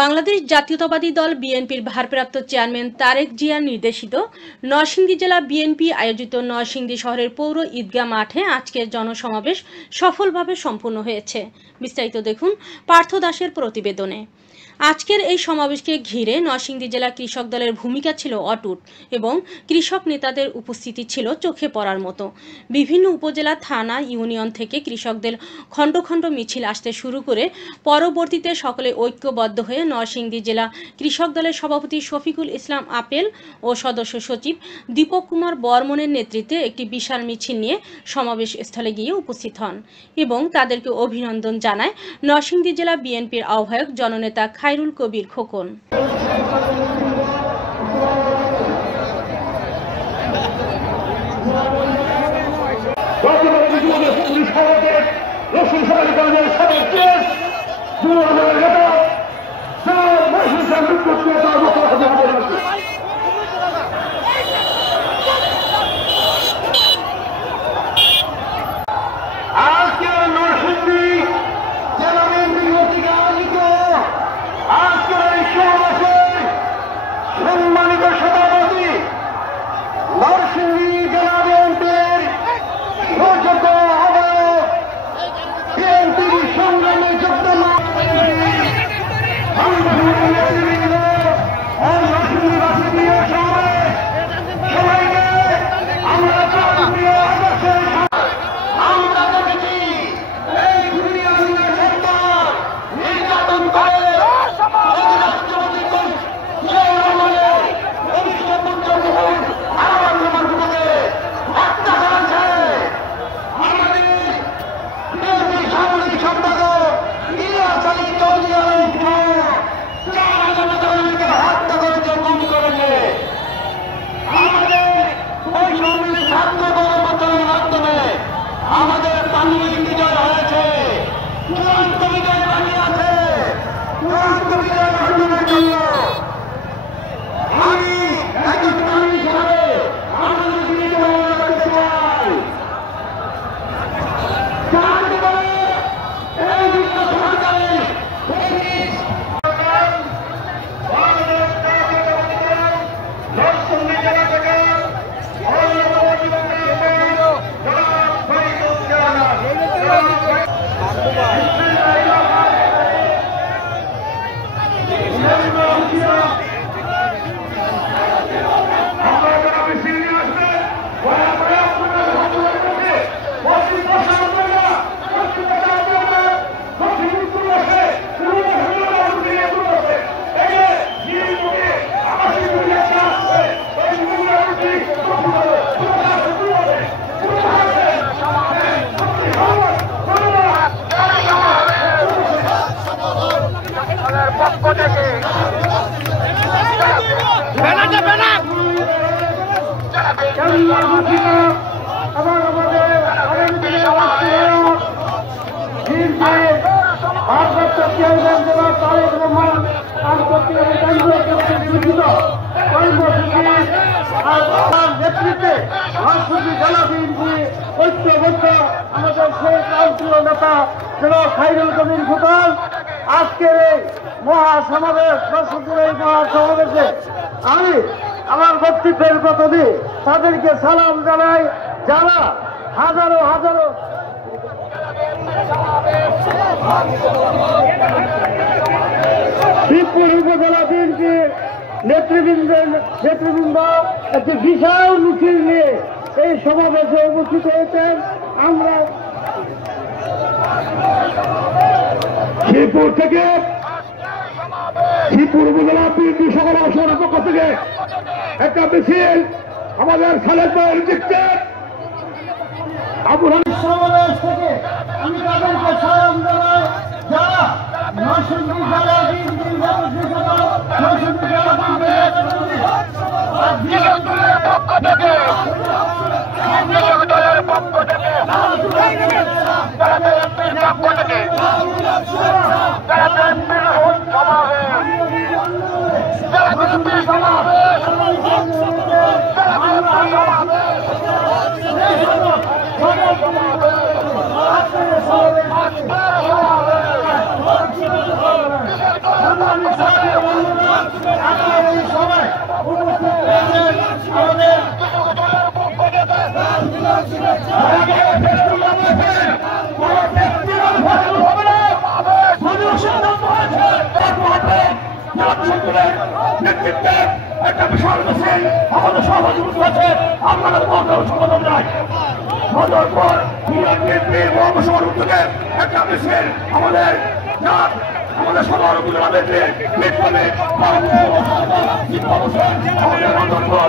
বাংলাদেশ জাতীয়তাবাদী দল বিএনপির ভারপ্রাপ্ত চেয়ারম্যান তারেক জিয়া নির্দেশিত নরসিংদী জেলা বিএনপি আয়োজিত নরসিংদী শহরের পৌর ঈদগাহ মাঠে আজকের জনসমাবেশ সফলভাবে সম্পন্ন হয়েছে। বিস্তারিত দেখুন পার্থ দাসের প্রতিবেদনে। আজকের এই সমাবেশকে ঘিরে নরসিংদী জেলা কৃষক দলের ভূমিকা ছিল অটুট এবং কৃষক নেতাদের উপস্থিতি ছিল চোখে পড়ার মতো। বিভিন্ন উপজেলা, থানা, ইউনিয়ন থেকে কৃষকদের খণ্ড খণ্ড মিছিল আসতে শুরু করে পরবর্তীতে সকলে ঐক্যবদ্ধ হয়ে নরসিংদী জেলা কৃষক দলের সভাপতি শফিকুল ইসলাম আপেল ও সদস্য সচিব দীপক কুমার বর্মনের নেতৃত্বে একটি বিশাল মিছিল নিয়ে সমাবেশ স্থলে গিয়ে উপস্থিত হন এবং তাদেরকে অভিনন্দন জানায় নরসিংদী জেলা বিএনপির আহ্বায়ক জননেতা খায়রুল কবির খোকন। আজকের এই মহাসমাবেশ মহাসমাবেশে আমি আমার বক্তব্যের কথা দিয়ে তাদেরকে সালাম জানাই, যারা হাজারো হাজারো শিবপুর উপজেলা বিএনপির নেতৃবৃন্দ একটি বিশাল মিছিল নিয়ে এই সমাবেশে উপস্থিত হয়েছেন। আমরা শিবপুর থেকে শিবপুর উপজেলা বিএনপি সকল অংশের পক্ষ থেকে একটা মিছিল আমাদের খালেদ ভাইয়ের দিচ্ছে সমাবেশ থেকে আমি তাদেরকে সালাম জানাই, যারা নরসিংদী জেলা বিএনপির সমাবেশ নেতৃত্বে একটা বিশাল মিছিল আমাদের সহযোগিতা আছে। আপনাদের সম্বোধন নাই বদরপুর বিএনপির মহাসভার উদ্যোগে একটা মিছিল আমাদের সবার উপজেলাদেরকে আমাদের বদরপুর